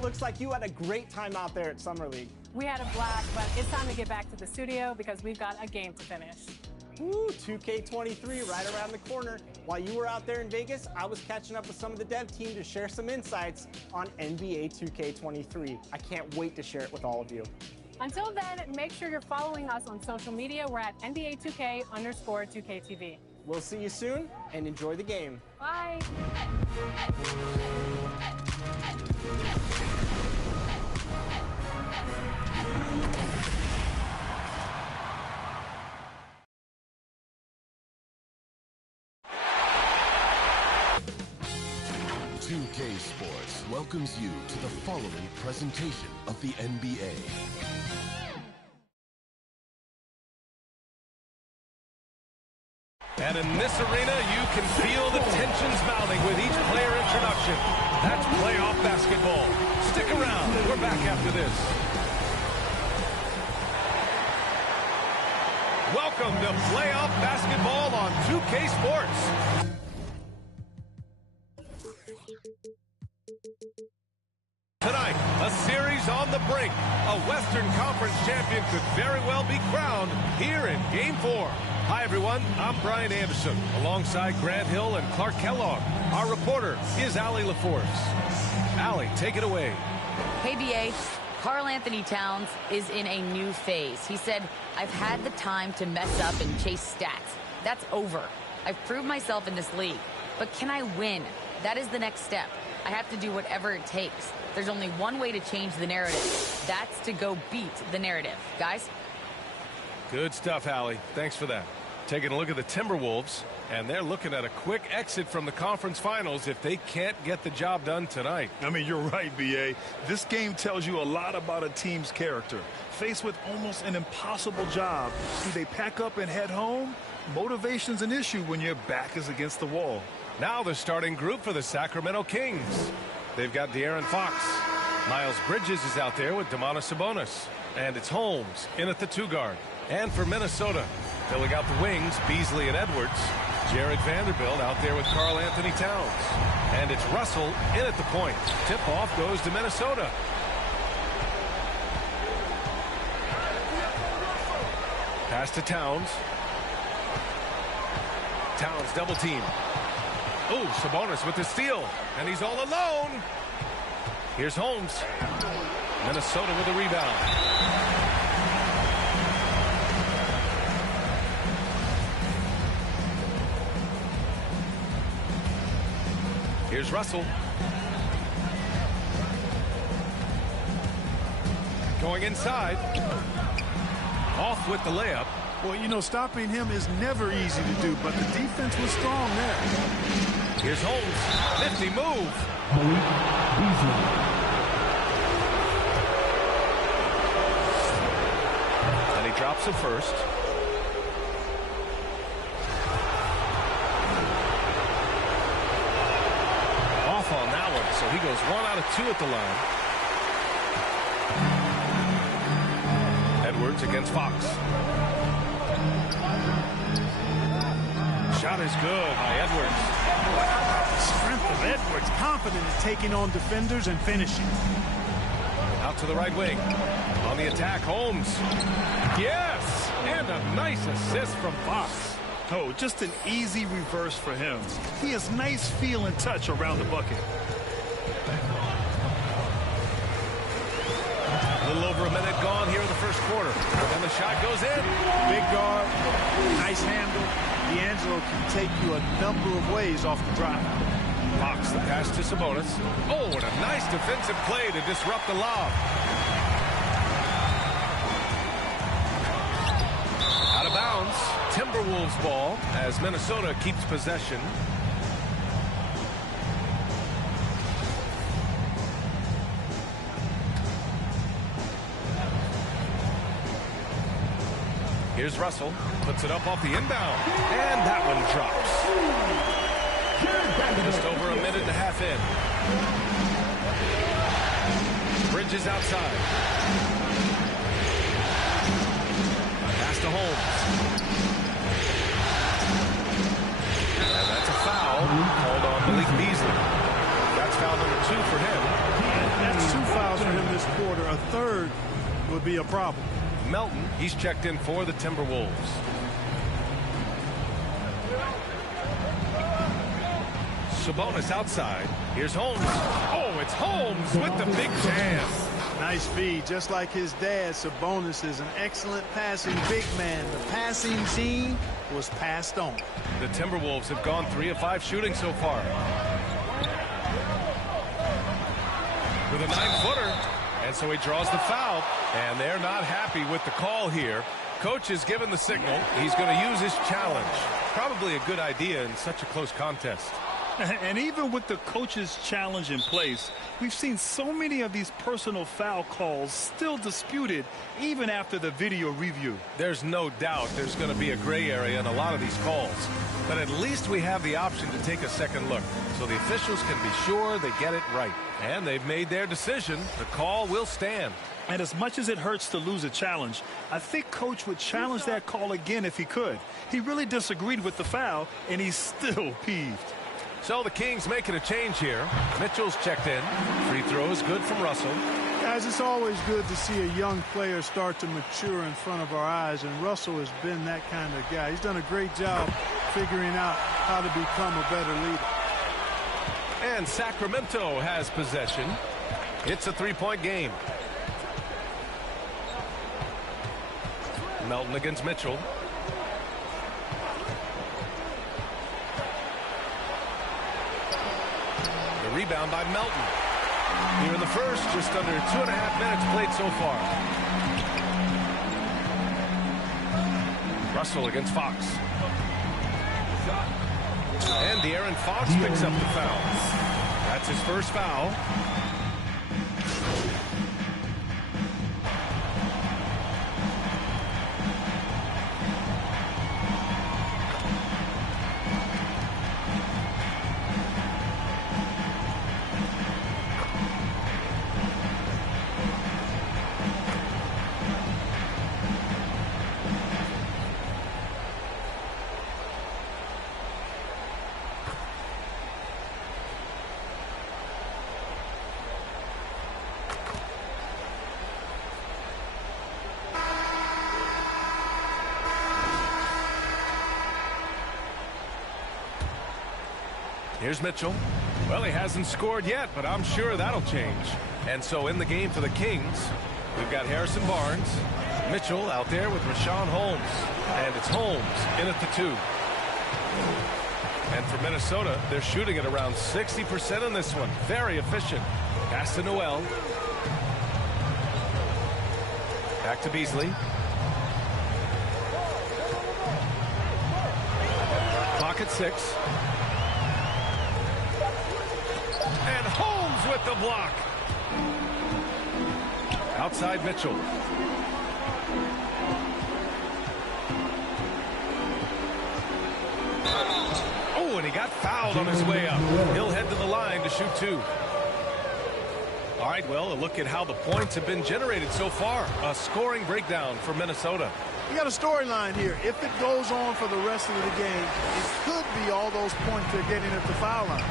it looks like you had a great time out there at Summer League. We had a blast, but it's time to get back to the studio because we've got a game to finish. Woo, 2K23 right around the corner. While you were out there in Vegas, I was catching up with some of the dev team to share some insights on NBA 2K23. I can't wait to share it with all of you. Until then, make sure you're following us on social media. We're at NBA2K_2KTV. We'll see you soon, and enjoy the game. Bye. 2K Sports welcomes you to the following presentation of the NBA. And in this arena, you can feel the tensions mounting with each player introduction. That's playoff basketball. Stick around. We're back after this. Welcome to playoff basketball on 2K Sports. Tonight, a series on the brink. A Western Conference champion could very well be crowned here in Game 4. Hi, everyone. I'm Brian Anderson, alongside Grant Hill and Clark Kellogg. Our reporter is Allie LaForce. Allie, take it away. Hey, BA. Karl Anthony Towns is in a new phase. He said, I've had the time to mess up and chase stats. That's over. I've proved myself in this league. But can I win? That is the next step. I have to do whatever it takes. There's only one way to change the narrative. That's to go beat the narrative. Guys? Good stuff, Allie. Thanks for that. Taking a look at the Timberwolves, and they're looking at a quick exit from the conference finals if they can't get the job done tonight. I mean, you're right, B.A. This game tells you a lot about a team's character. Faced with almost an impossible job, do they pack up and head home? Motivation's an issue when your back is against the wall. Now the starting group for the Sacramento Kings. They've got De'Aaron Fox. Miles Bridges is out there with Domantas Sabonis. And it's Holmes in at the 2-guard. And for Minnesota, filling out the wings, Beasley and Edwards. Jared Vanderbilt out there with Karl Anthony Towns. And it's Russell in at the point. Tip-off goes to Minnesota. Pass to Towns. Towns double team. Oh, Sabonis with the steal. And he's all alone. Here's Holmes. Minnesota with a rebound. Here's Russell. Going inside. Off with the layup. Well, you know, stopping him is never easy to do, but the defense was strong there. Here's Holmes. Nifty move. And he drops it first. Off on that one, so he goes 1 out of 2 at the line. Edwards against Fox. Shot is good by Edwards. Strength of Edwards, confident in taking on defenders and finishing. Out to the right wing. On the attack, Holmes. Yes! And a nice assist from Fox. Oh, just an easy reverse for him. He has nice feel and touch around the bucket. A little over a minute gone here in the first quarter. And the shot goes in. Big guard, nice handle. D'Angelo can take you a number of ways off the drive. Fox the pass to Sabonis. Oh, and a nice defensive play to disrupt the lob. Out of bounds. Timberwolves ball as Minnesota keeps possession. Here's Russell. Puts it up off the inbound. And that one drops. Just over a minute and a half in. Bridges outside. Pass to Holmes. And that's a foul called on Malik Beasley. That's foul number 2 for him. That's 2 fouls for him this quarter. A third would be a problem. Melton, he's checked in for the Timberwolves. Sabonis outside. Here's Holmes. Oh, it's Holmes with the big jam. Nice feed. Just like his dad, Sabonis is an excellent passing big man. The passing gene was passed on. The Timberwolves have gone 3 of 5 shooting so far. With a 9-footer. And so he draws the foul. And they're not happy with the call here. Coach has given the signal. He's going to use his challenge. Probably a good idea in such a close contest. And even with the coach's challenge in place, we've seen so many of these personal foul calls still disputed even after the video review. There's no doubt there's going to be a gray area in a lot of these calls. But at least we have the option to take a second look so the officials can be sure they get it right. And they've made their decision. The call will stand. And as much as it hurts to lose a challenge, I think Coach would challenge that call again if he could. He really disagreed with the foul, and he's still peeved. So the Kings making a change here. Mitchell's checked in. Free throws good from Russell. Guys, it's always good to see a young player start to mature in front of our eyes, and Russell has been that kind of guy. He's done a great job figuring out how to become a better leader. And Sacramento has possession. It's a 3-point game. Melton against Mitchell. Rebound by Melton. Here in the first, just under 2.5 minutes played so far. Russell against Fox. And De'Aaron Fox picks up the foul. That's his first foul. Here's Mitchell. Well, he hasn't scored yet, but I'm sure that'll change. And so in the game for the Kings, we've got Harrison Barnes. Mitchell out there with Rashawn Holmes. And it's Holmes in at the 2. And for Minnesota, they're shooting at around 60% in this one. Very efficient. Pass to Noel. Back to Beasley. Clock at 6. And Holmes with the block. Outside Mitchell. Oh, and he got fouled on his way up. He'll head to the line to shoot 2. All right, well, a look at how the points have been generated so far. A scoring breakdown for Minnesota. You got a storyline here. If it goes on for the rest of the game, it could be all those points they're getting at the foul line.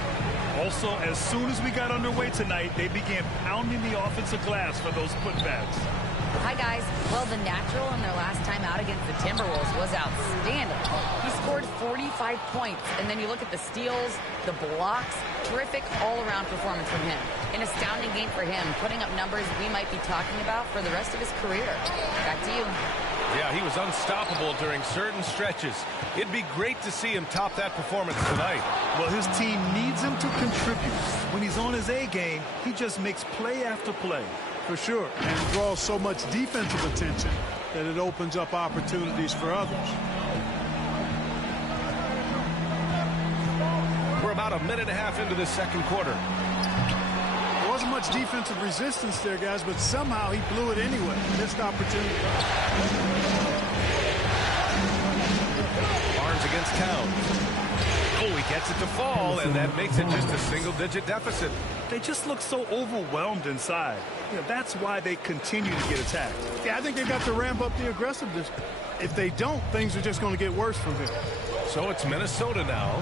Also, as soon as we got underway tonight, they began pounding the offensive glass for those putbacks. Hi, guys. Well, the natural in their last time out against the Timberwolves was outstanding. He scored 45 points, and then you look at the steals, the blocks, terrific all-around performance from him. An astounding game for him, putting up numbers we might be talking about for the rest of his career. Back to you. Yeah, he was unstoppable during certain stretches. It'd be great to see him top that performance tonight. Well, his team needs him to contribute. When he's on his A game, he just makes play after play. For sure, and draws so much defensive attention that it opens up opportunities for others. We're about a minute and a half into this second quarter. There wasn't much defensive resistance there, guys, but somehow he blew it anyway. Missed opportunity. Barnes against Towns. Oh, he gets it to fall, and that makes it just a single-digit deficit. They just look so overwhelmed inside. You know, that's why they continue to get attacked. Yeah, I think they got to ramp up the aggressiveness. If they don't, things are just going to get worse from here. So it's Minnesota now,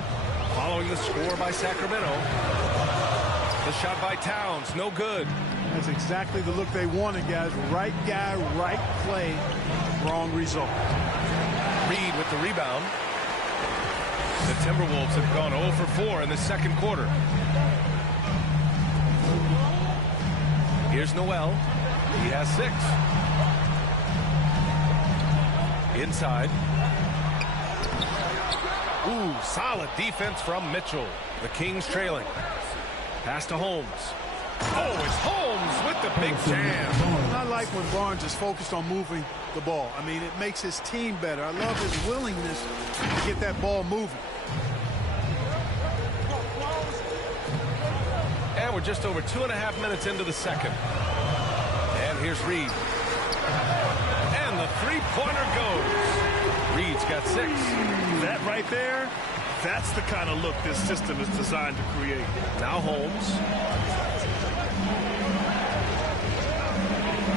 following the score by Sacramento. The shot by Towns, no good. That's exactly the look they wanted, guys. Right guy, right play, wrong result. Reed with the rebound. The Timberwolves have gone 0 for 4 in the second quarter. Here's Noel. He has 6. Inside. Ooh, solid defense from Mitchell. The Kings trailing. Pass to Holmes. Oh, it's Holmes with the big jam. I like when Barnes is focused on moving the ball. I mean, it makes his team better. I love his willingness to get that ball moving. And we're just over 2.5 minutes into the second. And here's Reed. And the three-pointer goes. Reed's got 6. That right there, that's the kind of look this system is designed to create. Now Holmes.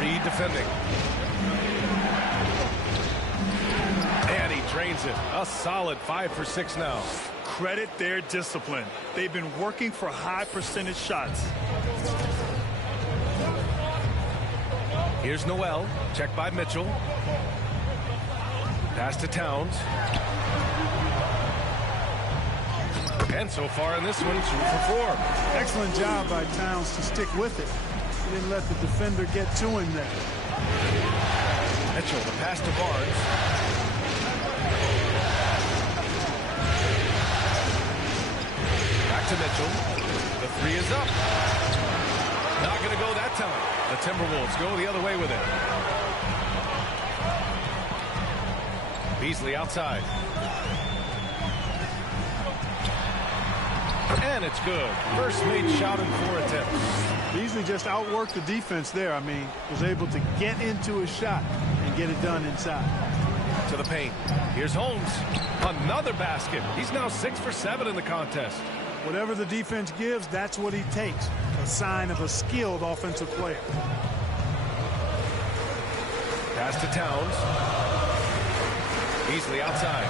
Reed defending. And he drains it. A solid 5 for 6 now. Credit their discipline. They've been working for high percentage shots. Here's Noel. Checked by Mitchell. Pass to Towns. And so far in this one, 2 for 4. Excellent job by Towns to stick with it. He didn't let the defender get to him there. Mitchell, the pass to Barnes. Back to Mitchell. The 3 is up. Not going to go that time. The Timberwolves go the other way with it. Beasley outside. And it's good. First made shot in 4 attempts. Beasley just outworked the defense there. I mean, was able to get into a shot and get it done inside. To the paint. Here's Holmes. Another basket. He's now 6 for 7 in the contest. Whatever the defense gives, that's what he takes. A sign of a skilled offensive player. Pass to Towns. Beasley outside.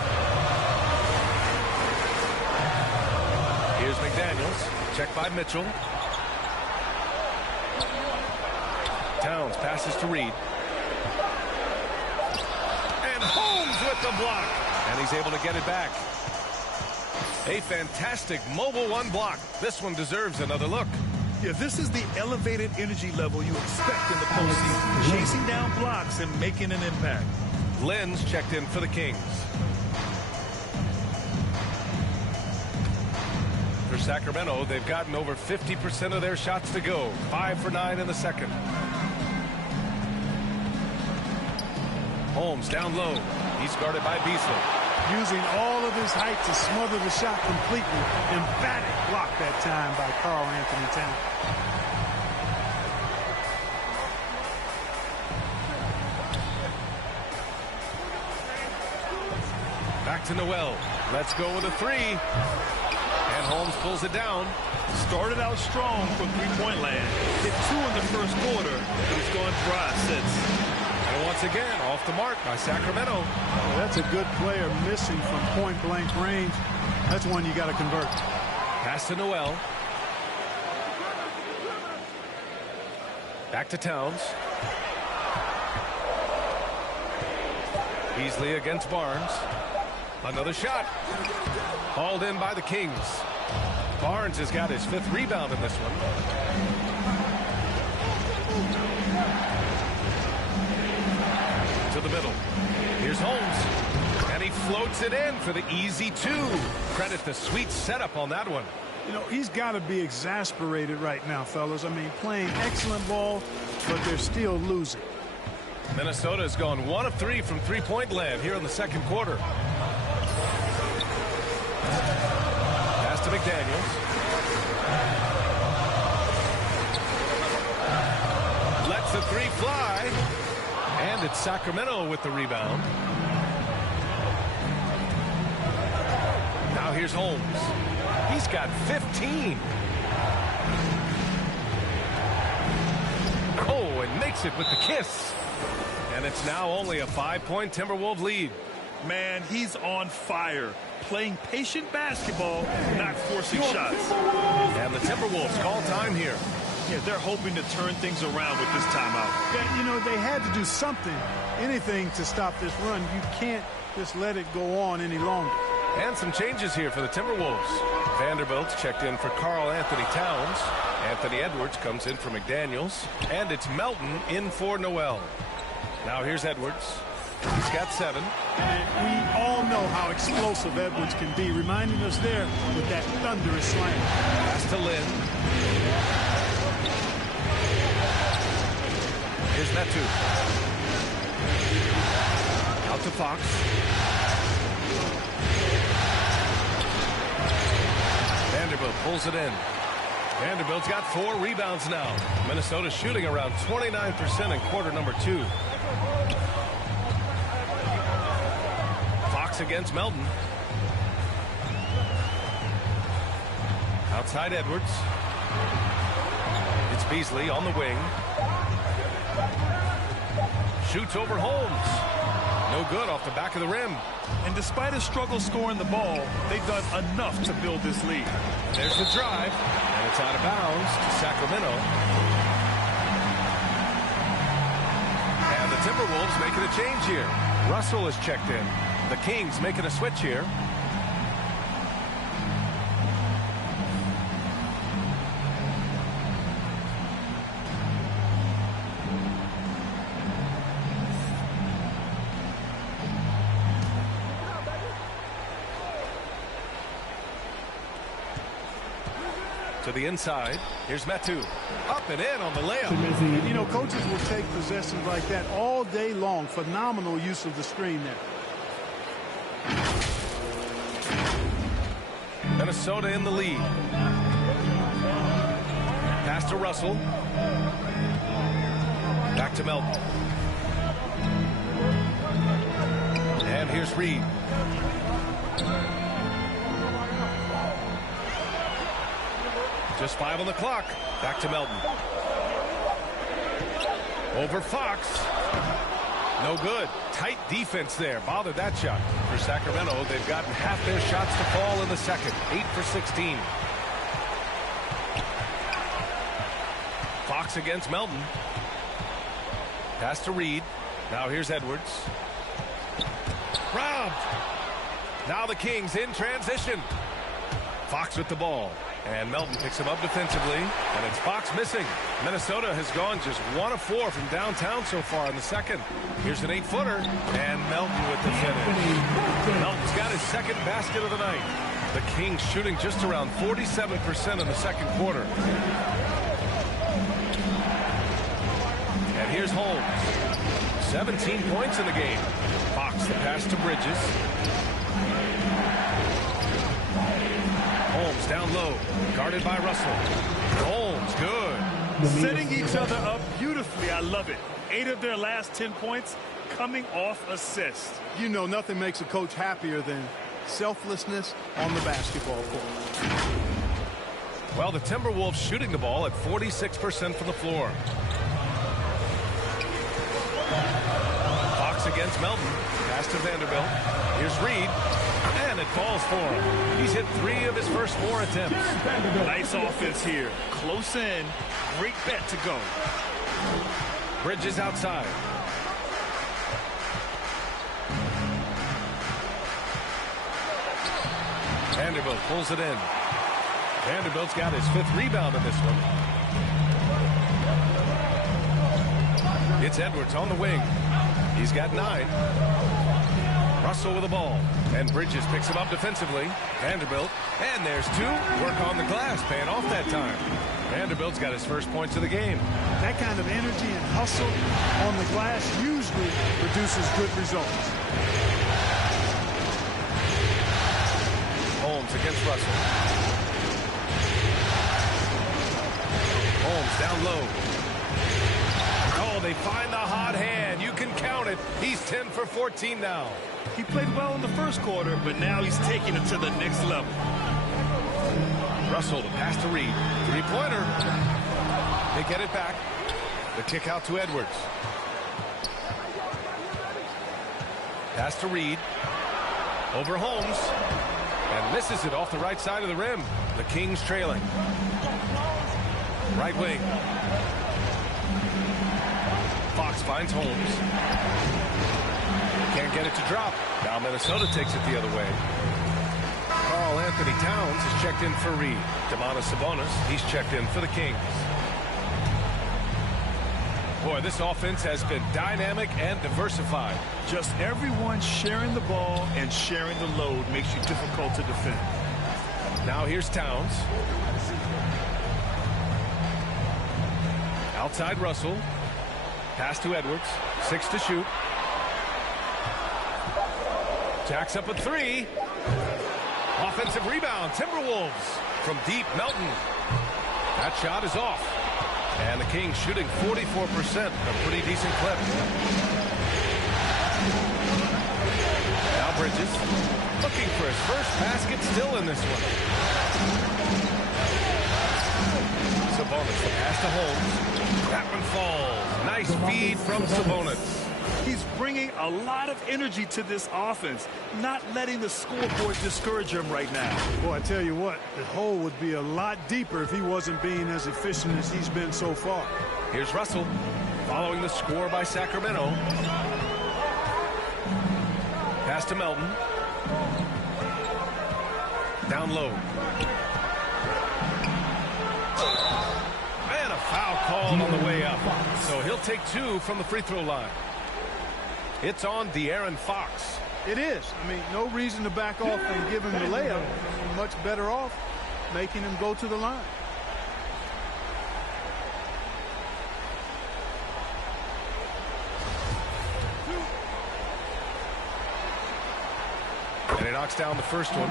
Here's McDaniels. Checked by Mitchell. Towns passes to Reed. And Holmes with the block. And he's able to get it back. A fantastic mobile 1 block. This one deserves another look. Yeah, this is the elevated energy level you expect in the postseason. Chasing down blocks and making an impact. Lynn's checked in for the Kings. For Sacramento, they've gotten over 50% of their shots to go. 5 for 9 in the second. Holmes down low. He's guarded by Beasley. Using all of his height to smother the shot completely. Emphatic block that time by Karl Anthony Towns. Back to Noel. Let's go with a 3. And Holmes pulls it down. Started out strong from three-point land. Hit 2 in the first quarter, but he's gone dry since. And once again, off the mark by Sacramento. Well, that's a good player missing from point-blank range. That's one you got to convert. Pass to Noel. Back to Towns. Beasley against Barnes. Another shot. Hauled in by the Kings. Barnes has got his 5th rebound in this one. To the middle. Here's Holmes. And he floats it in for the easy 2. Credit the sweet setup on that one. You know, he's got to be exasperated right now, fellas. I mean, playing excellent ball, but they're still losing. Minnesota has gone 1 of 3 from three-point land here in the second quarter. Pass to McDaniels. Lets the 3 fly. And it's Sacramento with the rebound. Now here's Holmes. He's got 15. Oh, and makes it with the kiss. And it's now only a 5-point Timberwolves lead. Man, he's on fire. Playing patient basketball, not forcing shots. And the Timberwolves call time here. Yeah, they're hoping to turn things around with this timeout. Yeah, you know, they had to do something, anything to stop this run. You can't just let it go on any longer. And some changes here for the Timberwolves. Vanderbilt's checked in for Karl Anthony Towns. Anthony Edwards comes in for McDaniels. And it's Melton in for Noel. Now here's Edwards. He's got 7. And we all know how explosive Edwards can be, reminding us there with that thunderous slam. Pass to Lynn. Here's Metu. Out to Fox. Vanderbilt pulls it in. Vanderbilt's got 4 rebounds now. Minnesota shooting around 29% in quarter number 2. Fox against Melton. Outside Edwards. It's Beasley on the wing. Shoots over Holmes. No good off the back of the rim. And despite a struggle scoring the ball, they've done enough to build this lead. There's the drive, and it's out of bounds to Sacramento. And the Timberwolves making a change here. Russell is checked in. The Kings making a switch here. To the inside. Here's Metu. Up and in on the layup. You know, coaches will take possessions like that all day long. Phenomenal use of the screen there. Minnesota in the lead. Pass to Russell. Back to Melton. And here's Reed. Just 5 on the clock. Back to Melton. Over Fox. No good. Tight defense there. Bothered that shot. For Sacramento, they've gotten half their shots to fall in the second. 8 for 16. Fox against Melton. Pass to Reed. Now here's Edwards. Robbed. Now the Kings in transition. Fox with the ball. And Melton picks him up defensively. And it's Fox missing. Minnesota has gone just 1 of 4 from downtown so far in the second. Here's an 8-footer. And Melton with the finish. Melton's got his second basket of the night. The Kings shooting just around 47% in the second quarter. And here's Holmes. 17 points in the game. Fox the pass to Bridges. Holmes down low, guarded by Russell. Holmes, good. Setting each other up beautifully. I love it. 8 of their last 10 points coming off assist. You know, nothing makes a coach happier than selflessness on the basketball court. Well, the Timberwolves shooting the ball at 46% from the floor. Fox against Melton. Pass to Vanderbilt. Here's Reed. And it falls for him. He's hit 3 of his first 4 attempts. Nice offense here. Close in. Great bet to go. Bridges outside. Vanderbilt pulls it in. Vanderbilt's got his 5th rebound in this one. It's Edwards on the wing. He's got 9. Russell with the ball. And Bridges picks him up defensively. Vanderbilt. And there's 2. Work on the glass. Paying off that time. Vanderbilt's got his first points of the game. That kind of energy and hustle on the glass usually produces good results. Holmes against Russell. Holmes down low. Oh, they find the hot hand. You can count it. He's 10 for 14 now. He played well in the first quarter, but now he's taking it to the next level. Russell, the pass to Reed. 3-pointer. They get it back. The kick out to Edwards. Pass to Reed. Over Holmes. And misses it off the right side of the rim. The Kings trailing. Right wing. Fox finds Holmes. Can't get it to drop. Now Minnesota takes it the other way. Anthony Towns is checked in for Reed. Sabonis, he's checked in for the Kings. Boy, this offense has been dynamic and diversified. Just everyone sharing the ball and sharing the load makes you difficult to defend. Now here's Towns. Outside Russell. Pass to Edwards. 6 to shoot. Jacks up a 3. Offensive rebound. Timberwolves from deep. Melton. That shot is off. And the Kings shooting 44%. A pretty decent clip. Now Bridges. Looking for his first basket, still in this one. Sabonis, the pass to Holmes. That one falls. Nice feed from Sabonis. He's bringing a lot of energy to this offense, not letting the scoreboard discourage him right now. Boy, I tell you what, the hole would be a lot deeper if he wasn't being as efficient as he's been so far. Here's Russell, following the score by Sacramento. Pass to Melton. Down low. And a foul called on the way up. So he'll take 2 from the free throw line. It's on De'Aaron Fox. It is. I mean, no reason to back off and give him the layup. Much better off making him go to the line. And he knocks down the first one.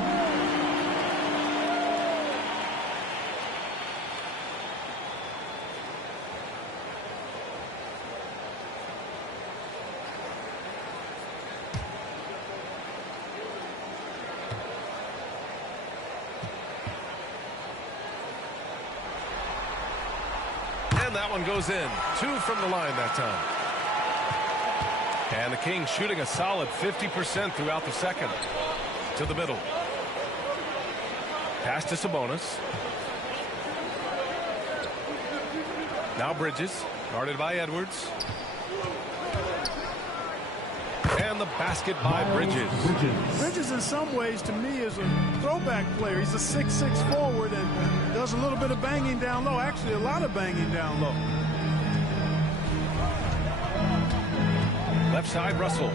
And that one goes in. 2 from the line that time. And the Kings shooting a solid 50% throughout the second. To the middle. Pass to Sabonis. Now Bridges, guarded by Edwards. And the basket by Bridges. Bridges in some ways to me is a throwback player. He's a 6'6" forward and does a little bit of banging down low. Actually, a lot of banging down low. Left side, Russell.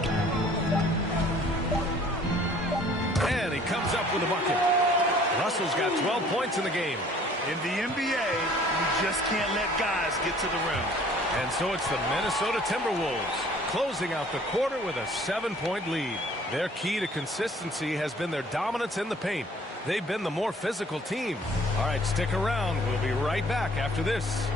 And he comes up with a bucket. Russell's got 12 points in the game. In the NBA, you just can't let guys get to the rim. And so it's the Minnesota Timberwolves closing out the quarter with a 7-point lead. Their key to consistency has been their dominance in the paint. They've been the more physical team. All right, stick around. We'll be right back after this.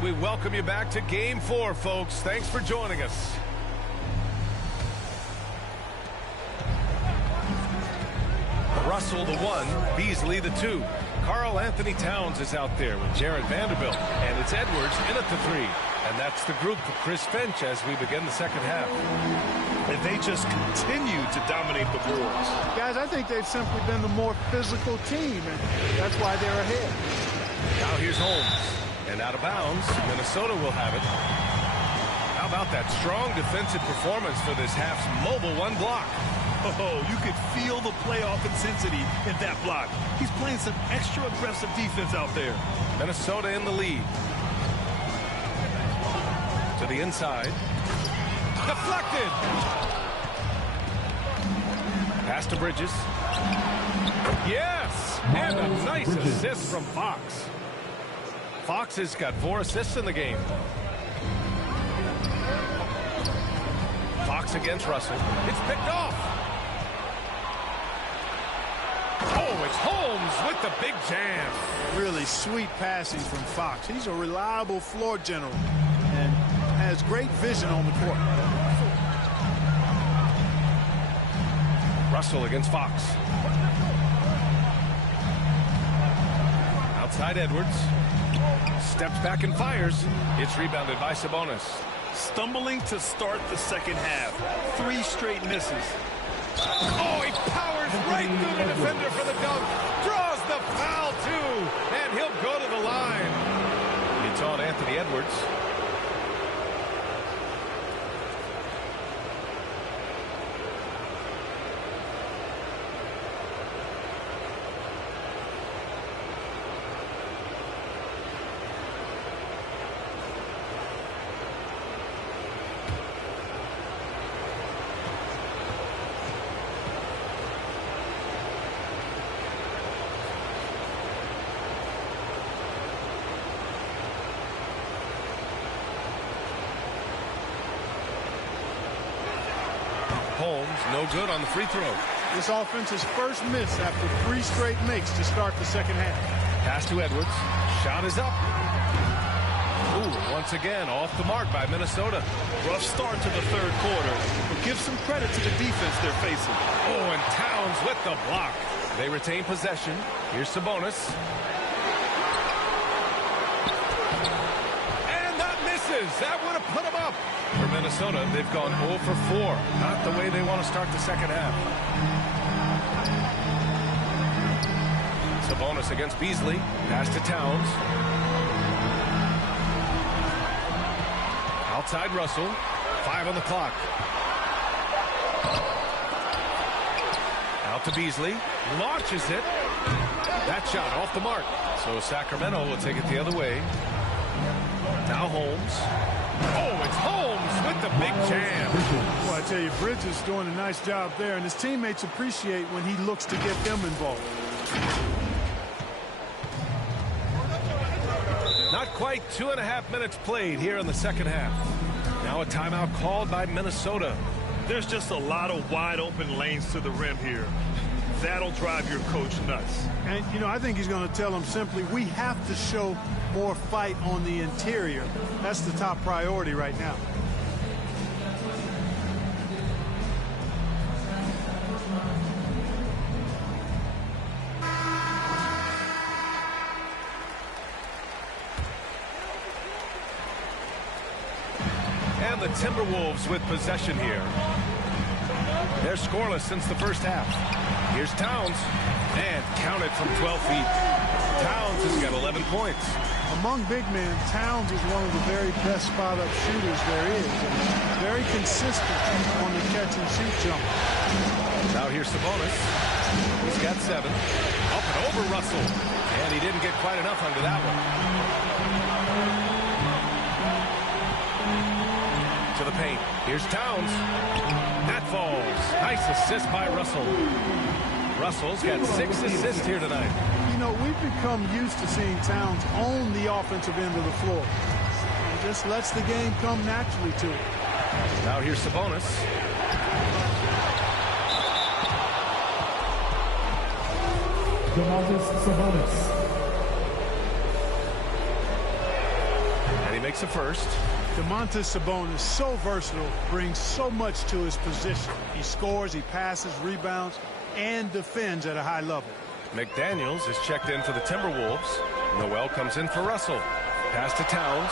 We welcome you back to Game 4, folks. Thanks for joining us. Russell the 1, Beasley the 2. Karl Anthony Towns is out there with Jared Vanderbilt, and it's Edwards in at the 3. And that's the group for Chris Finch as we begin the second half. And they just continue to dominate the boards. Guys, I think they've simply been the more physical team, and that's why they're ahead. Now here's Holmes. And out of bounds, Minnesota will have it. How about that strong defensive performance for this half's mobile 1 block? Oh, you could feel the playoff intensity in that block. He's playing some extra aggressive defense out there. Minnesota in the lead. To the inside. Deflected. Pass to Bridges. Yes! And a nice assist from Fox. Fox has got 4 assists in the game. Fox against Russell. It's picked off. Oh, it's Holmes with the big jam. Really sweet passing from Fox. He's a reliable floor general and has great vision on the court. Russell against Fox. Outside Edwards. Steps back and fires. It's rebounded by Sabonis. Stumbling to start the second half. 3 straight misses. Oh, he powers right through the defender for the dunk. Draws the foul, too. And he'll go to the line. It's on Anthony Edwards. Holmes, no good on the free throw. This offense's first miss after 3 straight makes to start the second half. Pass to Edwards. Shot is up. Ooh, once again, off the mark by Minnesota. Rough start to the third quarter, but give some credit to the defense they're facing. Oh, and Towns with the block. They retain possession. Here's Sabonis. And that misses. That would have put him up. For Minnesota, they've gone 0 for 4. Not the way they want to start the second half. Sabonis against Beasley. Pass to Towns. Outside Russell. 5 on the clock. Out to Beasley. Launches it. That shot off the mark. So Sacramento will take it the other way. Now Holmes. Oh, it's Holmes with the big jam. Well, I tell you, Bridges doing a nice job there, and his teammates appreciate when he looks to get them involved. Not quite 2.5 minutes played here in the second half. Now a timeout called by Minnesota. There's just a lot of wide open lanes to the rim here. That'll drive your coach nuts. And, you know, I think he's going to tell them simply, we have to show more fight on the interior. That's the top priority right now. And the Timberwolves with possession here. They're scoreless since the first half. Here's Towns. And counted from 12 feet. Towns has got 11 points. Among big men, Towns is one of the very best spot-up shooters there is. And very consistent on the catch-and-shoot jump. Now here's Sabonis. He's got 7. Up and over Russell. And he didn't get quite enough under that one. To the paint. Here's Towns. That falls. Nice assist by Russell. Russell's got 6 assists here tonight. You know, we've become used to seeing Towns own the offensive end of the floor. He just lets the game come naturally to him. Now here's Sabonis. Sabonis. And he makes a first. Domantas Sabonis, so versatile, brings so much to his position. He scores, he passes, rebounds, and defends at a high level. McDaniels is checked in for the Timberwolves. Noel comes in for Russell. Pass to Towns.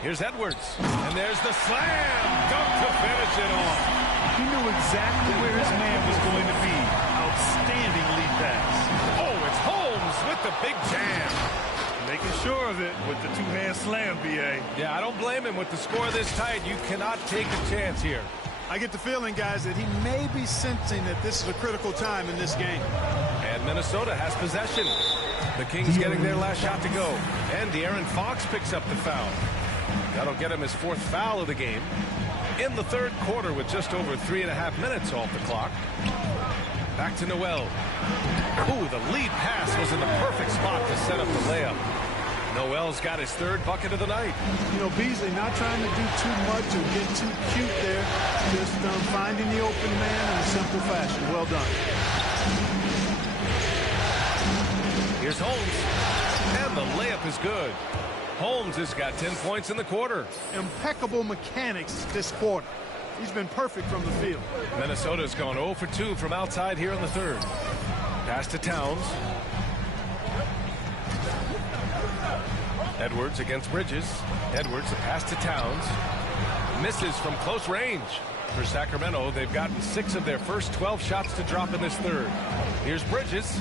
Here's Edwards. And there's the slam. Dunk to finish it off. He knew exactly where his man was going to be. Outstanding lead pass. Oh, it's Holmes with the big jam. Making sure of it with the two-hand slam, B.A. Yeah, I don't blame him. With the score this tight, you cannot take a chance here. I get the feeling, guys, that he may be sensing that this is a critical time in this game. And Minnesota has possession. The Kings getting their last shot to go. And De'Aaron Fox picks up the foul. That'll get him his 4th foul of the game. In the third quarter with just over 3.5 minutes off the clock. Back to Noel. Ooh, the lead pass was in the perfect spot to set up the layup. Noel's got his 3rd bucket of the night. You know, Beasley not trying to do too much or get too cute there. Just finding the open man in a simple fashion. Well done. Here's Holmes. And the layup is good. Holmes has got 10 points in the quarter. Impeccable mechanics this quarter. He's been perfect from the field. Minnesota's gone 0 for 2 from outside here in the third. Pass to Towns. Edwards against Bridges. Edwards, a pass to Towns. Misses from close range. For Sacramento, they've gotten 6 of their first 12 shots to drop in this third. Here's Bridges.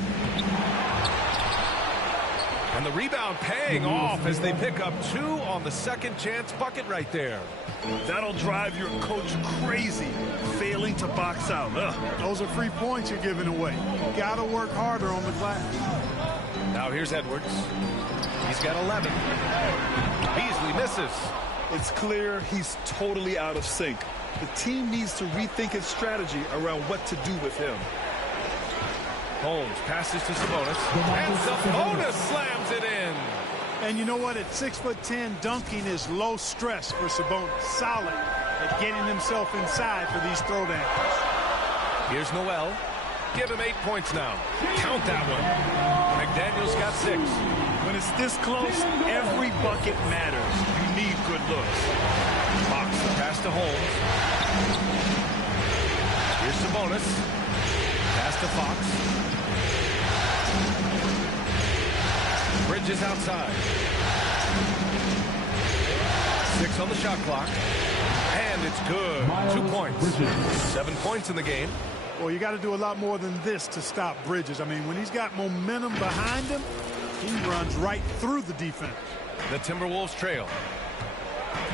And the rebound paying off as they pick up 2 on the second chance bucket right there. That'll drive your coach crazy, failing to box out. Those are free points you're giving away. You got to work harder on the glass. Now here's Edwards. He's got 11. Beasley misses. It's clear he's totally out of sync. The team needs to rethink its strategy around what to do with him. Holmes passes to Sabonis. And Sabonis slams it in. And you know what? At 6'10", dunking is low stress for Sabonis. Solid at getting himself inside for these throwdowns. Here's Noel. Give him 8 points now. Count that one. McDaniel's got 6. When it's this close, every bucket matters. You need good looks. Fox, the pass to Holmes. Here's Sabonis. Pass to Fox. Bridges outside. 6 on the shot clock. And it's good. 2 points. 7 points in the game. Well, you got to do a lot more than this to stop Bridges. I mean, when he's got momentum behind him, he runs right through the defense. The Timberwolves trail.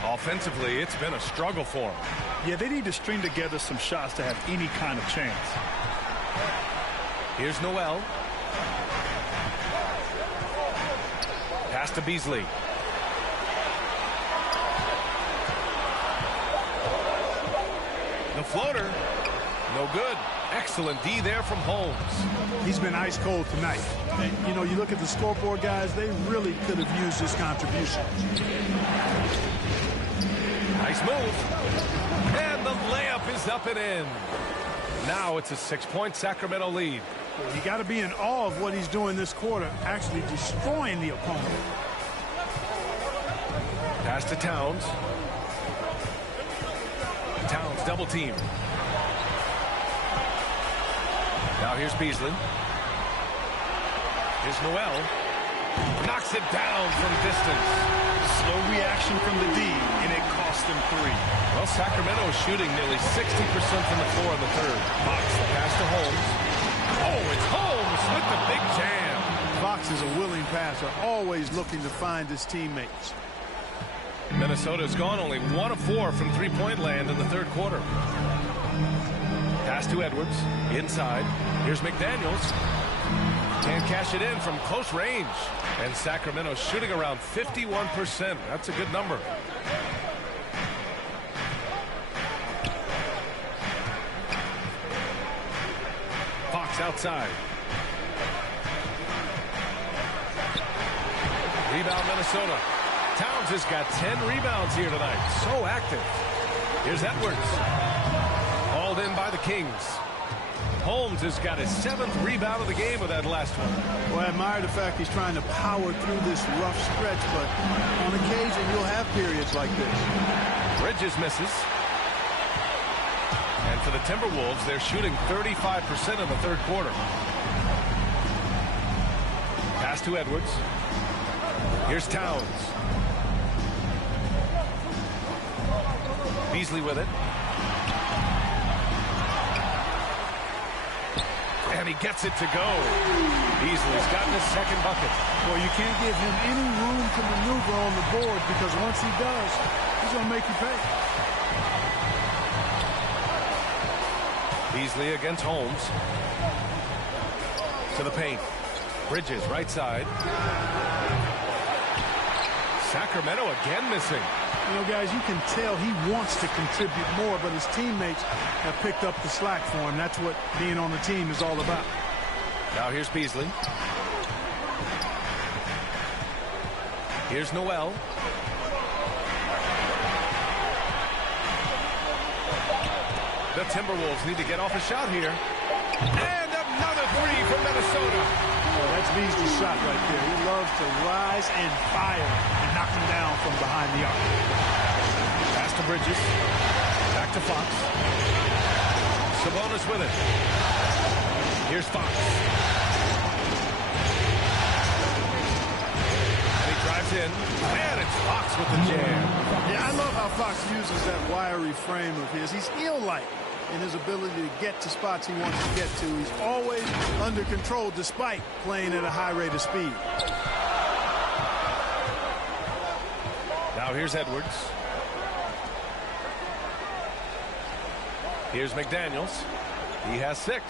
Offensively, it's been a struggle for them. Yeah, they need to string together some shots to have any kind of chance. Here's Noel. Pass to Beasley. The floater. No good. Excellent D there from Holmes. He's been ice cold tonight. And, you know, you look at the scoreboard, guys, they really could have used his contribution. Nice move. And the layup is up and in. Now it's a 6-point Sacramento lead. You got to be in awe of what he's doing this quarter, actually destroying the opponent. Pass to Towns. Towns double team. Now here's Beasley. Here's Noel. Knocks it down from distance. Slow reaction from the D, and it cost them 3. Well, Sacramento is shooting nearly 60% from the floor in the third. Fox, the pass to Holmes. Oh, it's Holmes with the big jam. Fox is a willing passer, always looking to find his teammates. Minnesota's gone only 1 of 4 from three-point land in the third quarter. Pass to Edwards. Inside. Here's McDaniels. Can't cash it in from close range. And Sacramento shooting around 51%. That's a good number. Fox outside. Rebound Minnesota. Towns has got 10 rebounds here tonight. So active. Here's Edwards. Hauled in by the Kings. Holmes has got his 7th rebound of the game with that last one. Well, I admire the fact he's trying to power through this rough stretch, but on occasion you'll have periods like this. Bridges misses. And for the Timberwolves, they're shooting 35% in the third quarter. Pass to Edwards. Here's Towns. Beasley with it. And he gets it to go. Beasley's gotten his second bucket. Well, you can't give him any room to maneuver on the board because once he does, he's going to make you pay. Beasley against Holmes. To the paint. Bridges, right side. Sacramento again missing. You know, guys, you can tell he wants to contribute more, but his teammates have picked up the slack for him. That's what being on the team is all about. Now here's Beasley. Here's Noel. The Timberwolves need to get off a shot here. And another 3 from Minnesota. Well, that's Beasley's shot right there. He loves to rise and fire and knock him down from behind the arc. Pass to Bridges. Back Back to Fox. Sabonis with it. Here's Fox. And he drives in. And it's Fox with the jam. Yeah, I love how Fox uses that wiry frame of his. He's eel-like in his ability to get to spots he wants to get to. He's always under control despite playing at a high rate of speed. Now here's Edwards. Here's McDaniels. He has 6.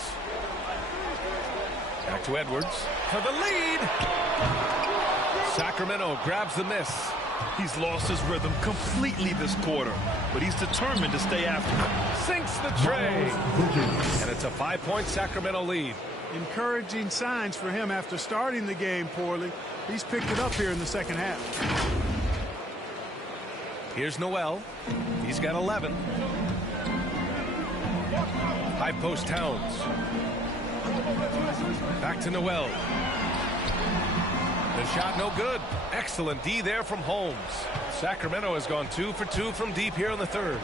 Back to Edwards for the lead. Sacramento grabs the miss. He's lost his rhythm completely this quarter, but he's determined to stay after it. Sinks the tray. And it's a 5-point Sacramento lead. Encouraging signs for him after starting the game poorly. He's picked it up here in the second half. Here's Noel. He's got 11. High post Towns. Back to Noel. The shot no good. Excellent D there from Holmes. Sacramento has gone 2 for 2 from deep here in the third.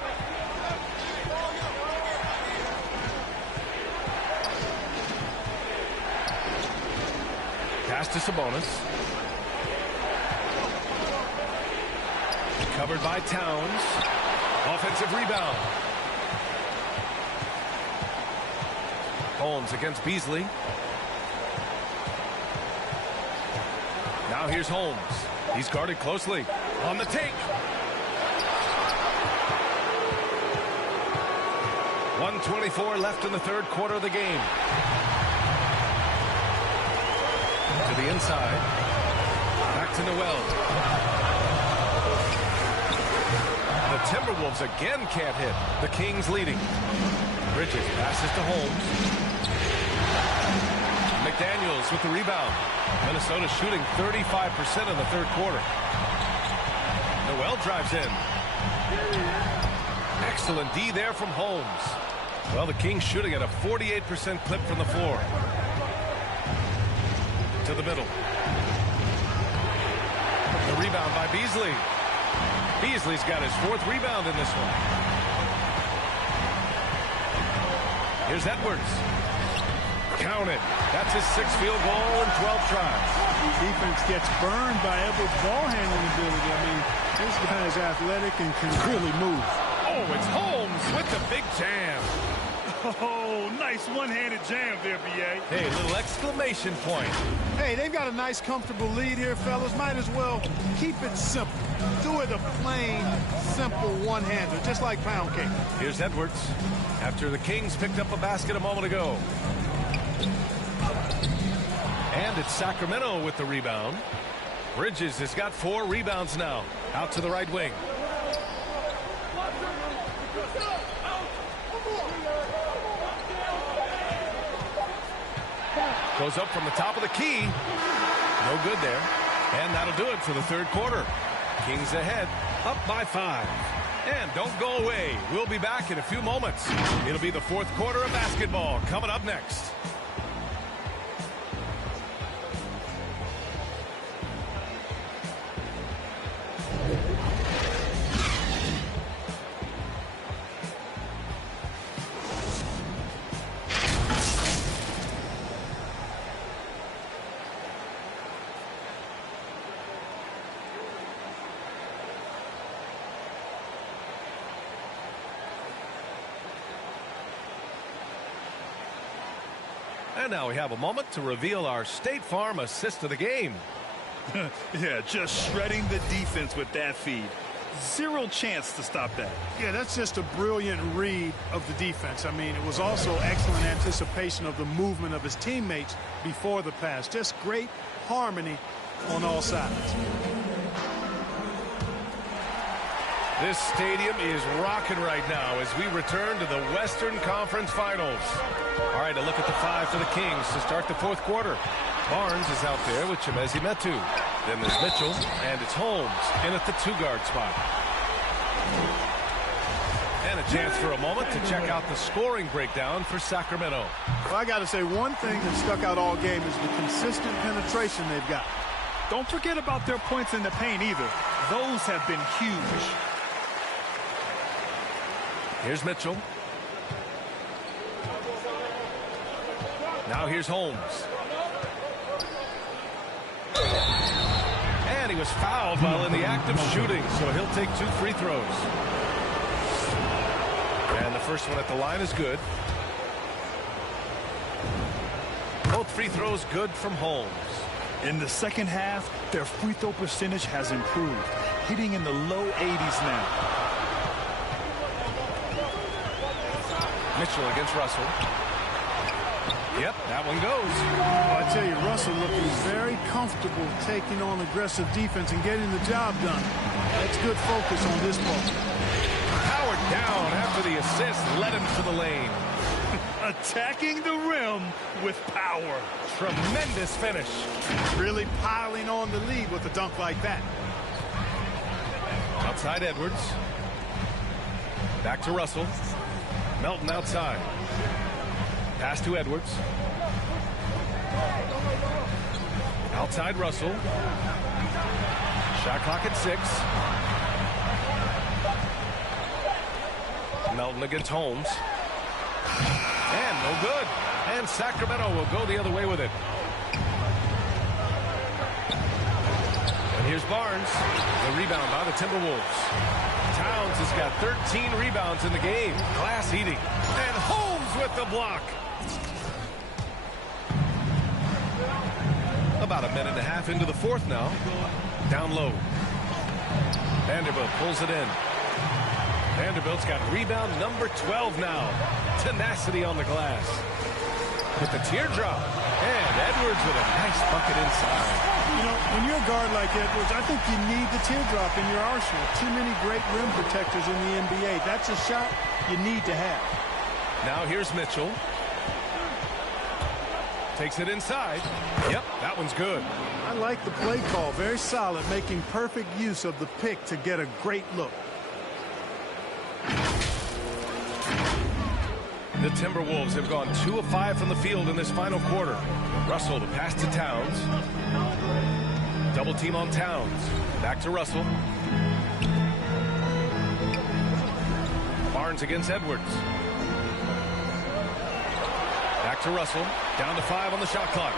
Pass to Sabonis. Covered by Towns. Offensive rebound. Holmes against Beasley. Now here's Holmes. He's guarded closely. On the take. 1:24 left in the third quarter of the game. To the inside. Back to Noel. The Timberwolves again can't hit. The Kings leading. Bridges passes to Holmes. McDaniels with the rebound. Minnesota shooting 35% in the third quarter. Noel drives in. Excellent D there from Holmes. Well, the Kings shooting at a 48% clip from the floor. To the middle. The rebound by Beasley. Beasley's got his 4th rebound in this one. Here's Edwards. Count it. That's his 6th field goal in 12 tries. The defense gets burned by Edwards' ball handling ability. I mean, this guy is athletic and can really move. Oh, it's Holmes with the big jam. Oh, nice one-handed jam there, B.A. Hey, little exclamation point. Hey, they've got a nice, comfortable lead here, fellas. Might as well keep it simple. Do it a plain, simple one-hander, just like pound cake. Here's Edwards after the Kings picked up a basket a moment ago. And it's Sacramento with the rebound. Bridges has got 4 rebounds now. Out to the right wing. Goes up from the top of the key. No good there. And that'll do it for the third quarter. Kings ahead, up by 5. And don't go away. We'll be back in a few moments. It'll be the fourth quarter of basketball coming up next. And now we have a moment to reveal our State Farm assist of the game. Yeah, just shredding the defense with that feed. 0 chance to stop that. Yeah, that's just a brilliant read of the defense. I mean, it was also excellent anticipation of the movement of his teammates before the pass. Just great harmony on all sides. This stadium is rocking right now as we return to the Western Conference Finals. All right, a look at the 5 for the Kings to start the fourth quarter. Barnes is out there with Chimezi Metu. Then there's Mitchell, and it's Holmes in at the 2-guard spot. And a chance for a moment to check out the scoring breakdown for Sacramento. Well, I got to say, one thing that stuck out all game is the consistent penetration they've got. Don't forget about their points in the paint either. Those have been huge. Here's Mitchell. Now here's Holmes. And he was fouled while in the act of shooting, so he'll take 2 free throws. And the first one at the line is good. Both free throws good from Holmes. In the second half, their free throw percentage has improved, hitting in the low 80s now. Mitchell against Russell. Yep, that one goes. Oh, I tell you, Russell looking very comfortable taking on aggressive defense and getting the job done. That's good focus on this ball. Howard down after the assist, led him to the lane. Attacking the rim with power. Tremendous finish. Really piling on the lead with a dunk like that. Outside Edwards. Back to Russell. Melton outside. Pass to Edwards. Outside Russell. Shot clock at 6. Melton against Holmes. And no good. And Sacramento will go the other way with it. And here's Barnes. The rebound by the Timberwolves. Towns has got 13 rebounds in the game. Glass eating. And Holmes with the block. About a minute and a half into the fourth now. Down low. Vanderbilt pulls it in. Vanderbilt's got rebound number 12 now. Tenacity on the glass. With the teardrop. And Edwards with a nice bucket inside. You know, when you're a guard like Edwards, I think you need the teardrop in your arsenal. Too many great rim protectors in the NBA. That's a shot you need to have. Now here's Mitchell. Takes it inside. Yep, that one's good. I like the play call. Very solid, making perfect use of the pick to get a great look. The Timberwolves have gone 2 of 5 from the field in this final quarter. Russell to pass to Towns. Double team on Towns. Back to Russell. Barnes against Edwards. Back to Russell. Down to 5 on the shot clock.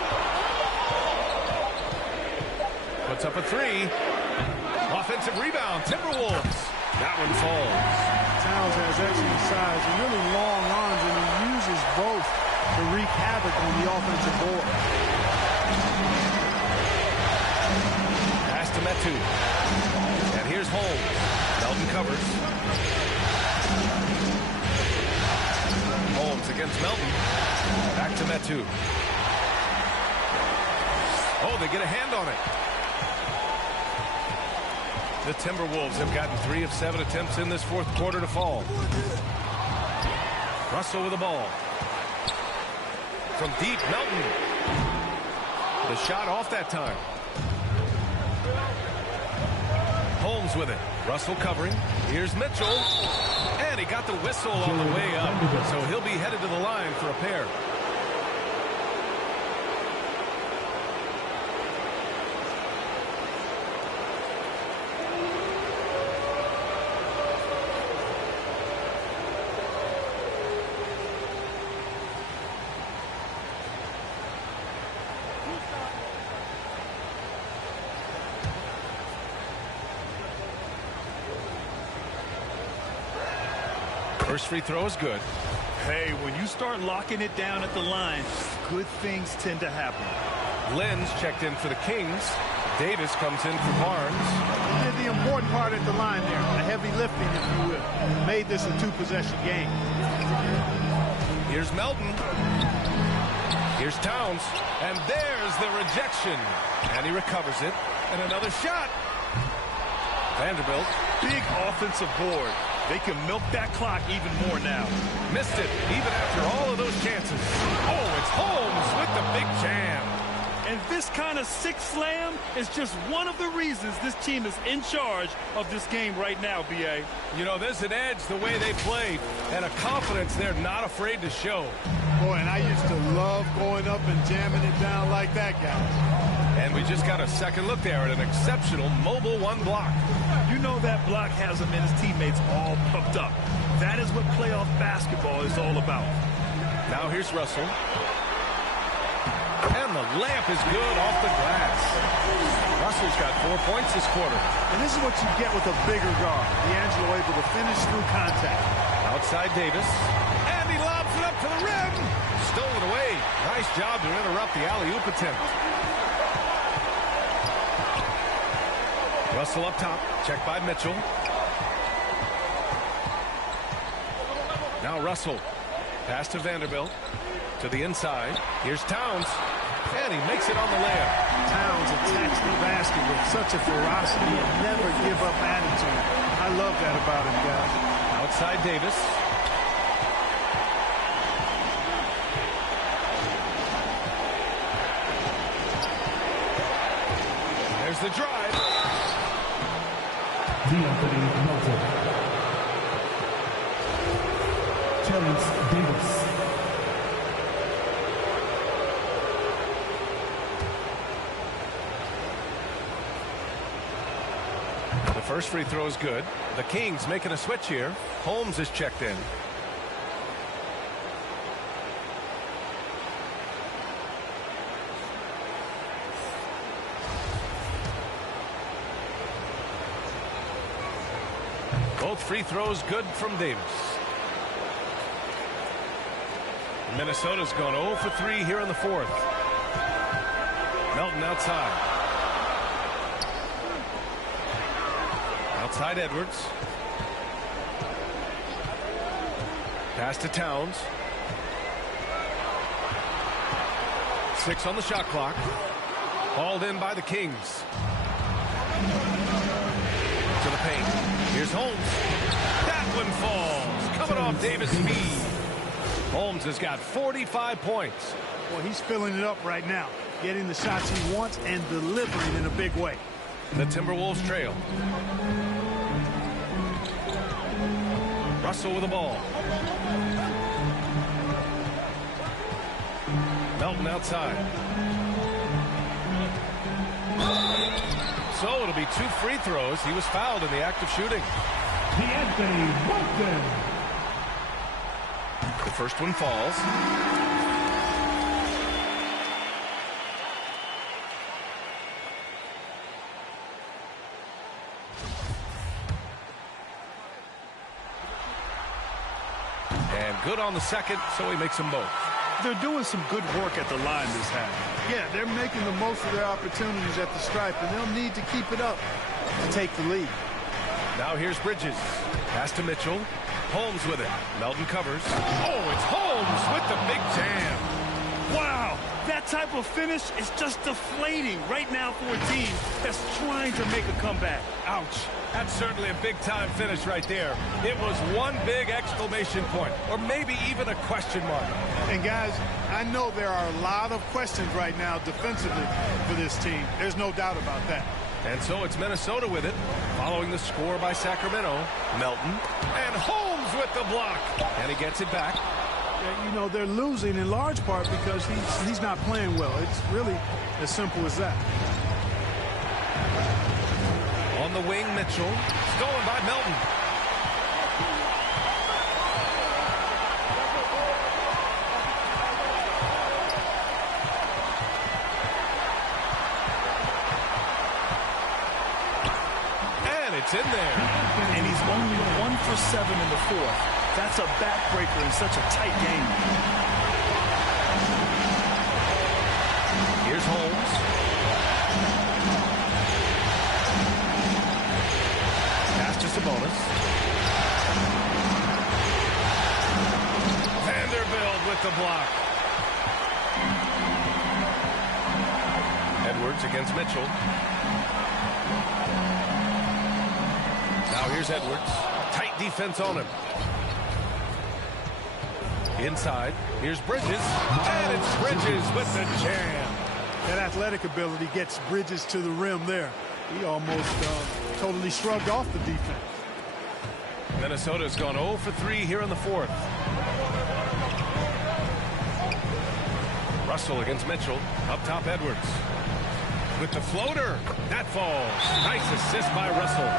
Puts up a 3. Offensive rebound. Timberwolves. That one falls. Towns has excellent size and really long arms, and he uses both to wreak havoc on the offensive board. Pass to Metu. And here's Holmes. Melton covers. Holmes against Melton. Back to Metu. Oh, they get a hand on it. The Timberwolves have gotten 3 of 7 attempts in this fourth quarter to fall. Russell with the ball. From deep, Melton. The shot off that time. Holmes with it. Russell covering. Here's Mitchell. And he got the whistle on the way up. So he'll be headed to the line for a pair. First free throw is good. Hey, when you start locking it down at the line, good things tend to happen. Lenz checked in for the Kings. Davis comes in for Barnes. Did the important part at the line there. The heavy lifting, if you will. Made this a 2-possession game. Here's Melton. Here's Towns. And there's the rejection. And he recovers it. And another shot. Vanderbilt. Big offensive board. They can milk that clock even more now. Missed it, even after all of those chances. Oh, it's Holmes with the big jam. And And this kind of sixth slam is just one of the reasons this team is in charge of this game right now, B.A. You know, there's an edge the way they play and a confidence they're not afraid to show. Boy, and I used to love going up and jamming it down like that, guys. And we just got a second look there at an exceptional mobile one block. You know that block has him and his teammates all pumped up. That is what playoff basketball is all about. Now here's Russell. And the layup is good off the glass. Russell's got 4 points this quarter. And this is what you get with a bigger guard. D'Angelo able to finish through contact. Outside Davis. And he lobs it up to the rim. Stolen away. Nice job to interrupt the alley-oop attempt. Russell up top. Checked by Mitchell. Now Russell. Pass to Vanderbilt. To the inside. Here's Towns. And he makes it on the layup. Towns attacks the basket with such a ferocity and never give up attitude. I love that about him, guys. Outside Davis. There's the drive. D'Anthony Melton. Terrence Davis. The first free throw is good. The Kings making a switch here. Holmes is checked in. Both free throws good from Davis. Minnesota's gone 0 for 3 here in the fourth. Melton outside. Outside Edwards. Pass to Towns. 6 on the shot clock. Hauled in by the Kings. To the paint. Here's Holmes. That one falls. Coming off Davis' feed. Holmes has got 45 points. Well, he's filling it up right now. Getting the shots he wants and delivering in a big way. The Timberwolves trail. Russell with the ball. Melton outside. So it'll be 2 free throws. He was fouled in the act of shooting. D'Anthony Melton. The first one falls. And good on the second, so he makes them both. They're doing some good work at the line this half. Yeah, they're making the most of their opportunities at the stripe, and they'll need to keep it up to take the lead. Now here's Bridges. Pass to Mitchell. Holmes with it. Melton covers. Oh, it's Holmes with the big jam. Wow, that type of finish is just deflating right now for a team that's trying to make a comeback. Ouch. That's certainly a big-time finish right there. It was one big exclamation point, or maybe even a question mark. And, guys, I know there are a lot of questions right now defensively for this team. There's no doubt about that. And so it's Minnesota with it, following the score by Sacramento. Melton, and Holmes with the block. And he gets it back. You know, they're losing in large part because he's not playing well. It's really as simple as that. On the wing, Mitchell. Stolen by Melton. And it's in there. And he's only 1 for 7 in the fourth. That's a backbreaker in such a tight game. Here's Holmes. Pass to Sabonis. Vanderbilt with the block. Edwards against Mitchell. Now here's Edwards. Tight defense on him. Inside, here's Bridges, and it's Bridges with the jam. That athletic ability gets Bridges to the rim there. He almost totally shrugged off the defense. Minnesota's gone 0 for 3 here in the fourth. Russell against Mitchell. Up top, Edwards. With the floater. That falls. Nice assist by Russell.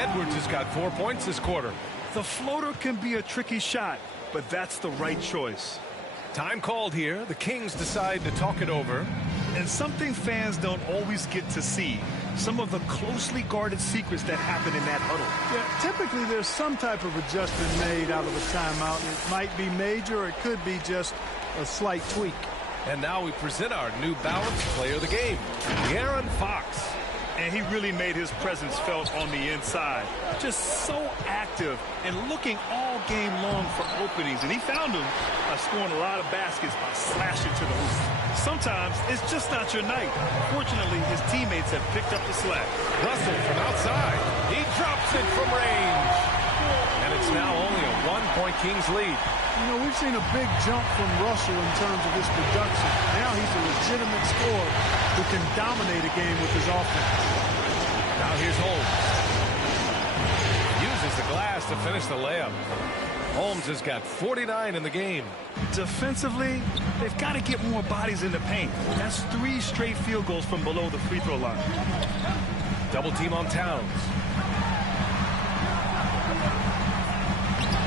Edwards has got 4 points this quarter. The floater can be a tricky shot, but that's the right choice. Time called here. The Kings decide to talk it over. And something fans don't always get to see. Some of the closely guarded secrets that happen in that huddle. Yeah, typically there's some type of adjustment made out of a timeout. It might be major or it could be just a slight tweak. And now we present our new balanced player of the game, De'Aaron Fox. And he really made his presence felt on the inside. Just so active and looking all game long for openings. And he found them by scoring a lot of baskets by slashing to the hoop. Sometimes it's just not your night. Fortunately, his teammates have picked up the slack. Russell from outside. He drops it from range. And it's now only a 1-point Kings lead. You know, we've seen a big jump from Russell in terms of his production. Now he's a legitimate scorer who can dominate a game with his offense. Now here's Holmes. Uses the glass to finish the layup. Holmes has got 49 in the game. Defensively, they've got to get more bodies in the paint. That's 3 straight field goals from below the free throw line. Double team on Towns.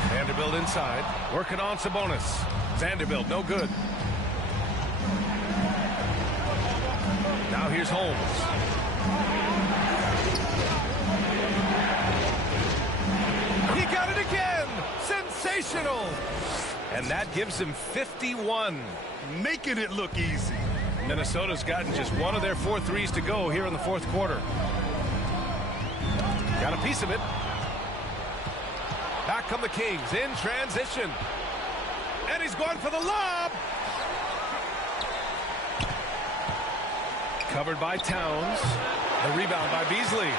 Vanderbilt inside, working on Sabonis. Vanderbilt, no good. Now here's Holmes. He got it again! Sensational! And that gives him 51. Making it look easy. Minnesota's gotten just one of their 4 threes to go here in the fourth quarter. Got a piece of it. Back come the Kings in transition. And he's going for the lob. Covered by Towns. The rebound by Beasley.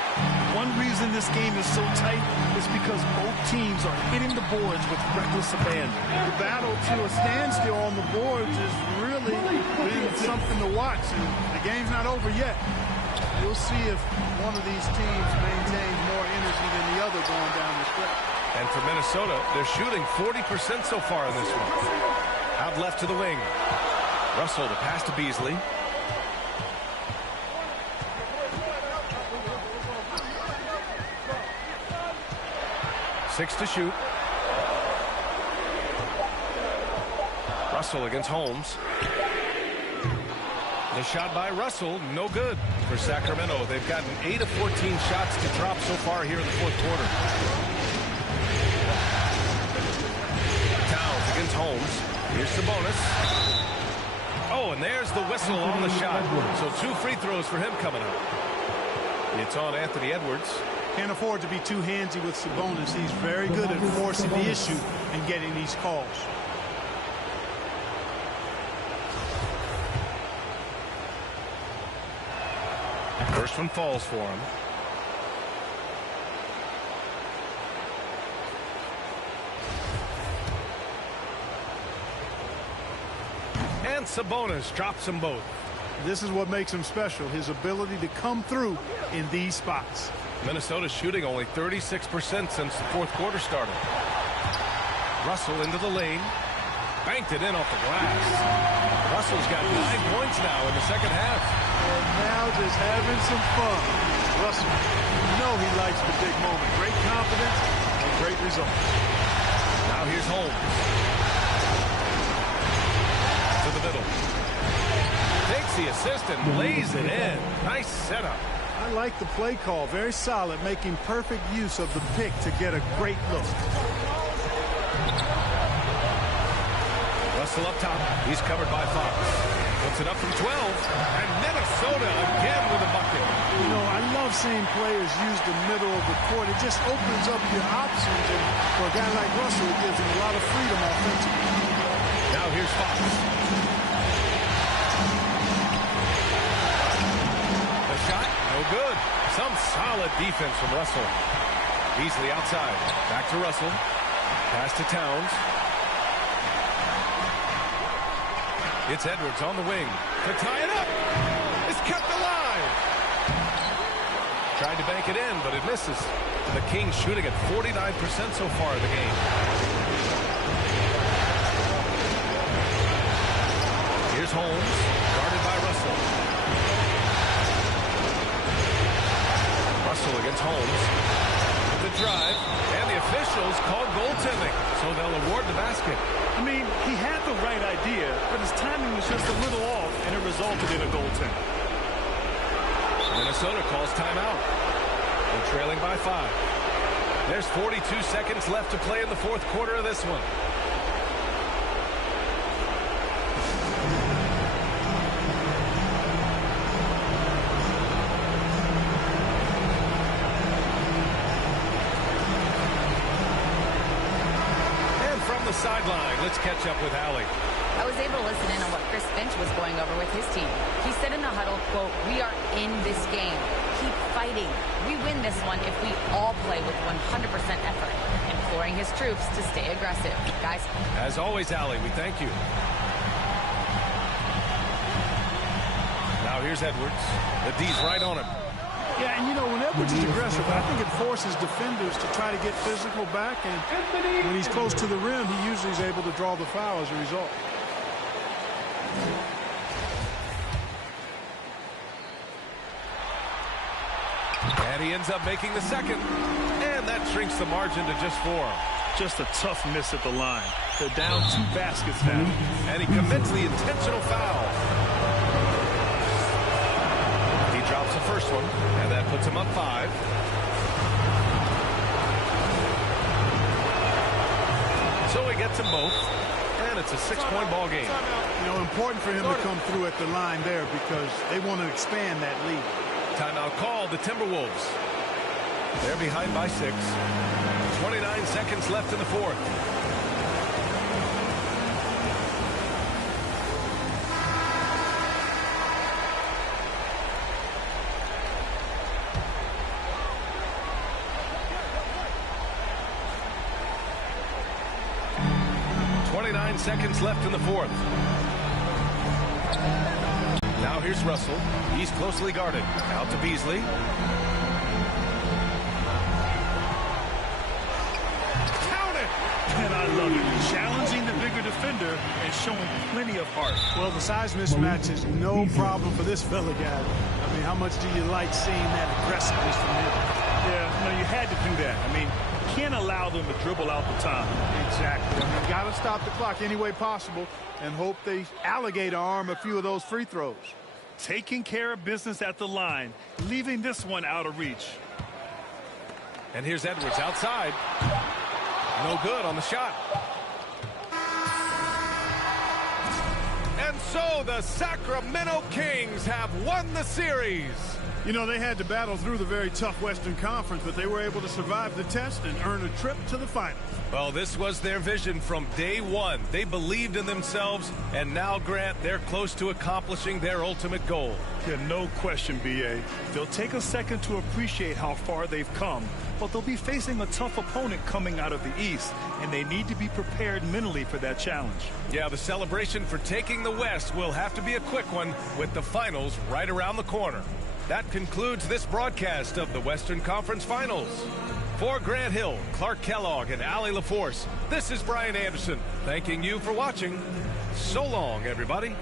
One reason this game is so tight is because both teams are hitting the boards with reckless abandon. The battle to a standstill on the boards has really been something to watch. And the game's not over yet. We'll see if one of these teams maintains more energy than the other going down the stretch. And for Minnesota, they're shooting 40% so far in this one. Out left to the wing. Russell, the pass to Beasley. Six to shoot. Russell against Holmes. The shot by Russell, no good for Sacramento. They've gotten 8 of 14 shots to drop so far here in the fourth quarter. Towns against Holmes. Here's Sabonis. Oh, and there's the whistle on the shot. So 2 free throws for him coming up. It's on Anthony Edwards. Can't afford to be too handsy with Sabonis. He's very good at forcing the issue and getting these calls. First one falls for him. And Sabonis drops them both. This is what makes him special, his ability to come through in these spots. Minnesota's shooting only 36% since the fourth quarter started. Russell into the lane. Banked it in off the glass. Russell's got 9 points now in the second half. And now just having some fun. Russell, you know he likes the big moment. Great confidence and great results. Now here's Holmes. To the middle. Takes the assist and lays it in. Nice setup. I like the play call. Very solid, making perfect use of the pick to get a great look. Russell up top. He's covered by Fox. Puts it up from 12. And Minnesota again with a bucket. You know, I love seeing players use the middle of the court. It just opens up your options. And for a guy like Russell, it gives him a lot of freedom offensively. Now here's Fox. The shot, no good. Some solid defense from Russell. Beasley outside. Back to Russell. Pass to Towns. It's Edwards on the wing to tie it up. kept alive. Tried to bank it in, but it misses. The Kings shooting at 49% so far in the game. Here's Holmes, guarded by Russell. Russell against Holmes. With the drive, and the officials called goaltending, so they'll award the basket. I mean, he had the right idea, but his timing was just a little off, and it resulted in a goaltend. Minnesota calls timeout. They're trailing by 5. There's 42 seconds left to play in the fourth quarter of this one. And from the sideline, let's catch up with Allie. I was able to listen in on what Chris Finch was going over with his team. He said in the huddle, quote, "We are in this game. Keep fighting. We win this one if we all play with 100% effort," imploring his troops to stay aggressive. Guys. As always, Allie, we thank you. Now here's Edwards. The D's right on him. Yeah, and you know, when Edwards is aggressive, I think it forces defenders to try to get physical back, and when he's close to the rim, he usually is able to draw the foul as a result. And he ends up making the second. And that shrinks the margin to just 4. Just a tough miss at the line. They're down 2 baskets now. And he commits the intentional foul. He drops the first one, and that puts him up 5. So he gets them both. And it's a 6-point ball game. You know, important for him to come through at the line there because they want to expand that lead. Timeout called, the Timberwolves. They're behind by 6. 29 seconds left in the fourth. Seconds left in the fourth. Now here's Russell. He's closely guarded. Out to Beasley. Count it! And I love it. Challenging the bigger defender and showing plenty of heart. Well, the size mismatch is no problem for this fella, guy. I mean, how much do you like seeing that aggressiveness from him? Yeah, no, you had to do that. I mean, you can't allow them to dribble out the time. Exactly. I mean, you got to stop the clock any way possible and hope they alligator arm a few of those free throws. Taking care of business at the line, leaving this one out of reach. And here's Edwards outside. No good on the shot. And so the Sacramento Kings have won the series. You know, they had to battle through the very tough Western Conference, but they were able to survive the test and earn a trip to the finals. Well, this was their vision from day one. They believed in themselves, and now, Grant, they're close to accomplishing their ultimate goal. Yeah, no question, B.A. They'll take a second to appreciate how far they've come, but they'll be facing a tough opponent coming out of the East, and they need to be prepared mentally for that challenge. Yeah, the celebration for taking the West will have to be a quick one with the finals right around the corner. That concludes this broadcast of the Western Conference Finals. For Grant Hill, Clark Kellogg, and Allie LaForce, this is Brian Anderson, thanking you for watching. So long, everybody.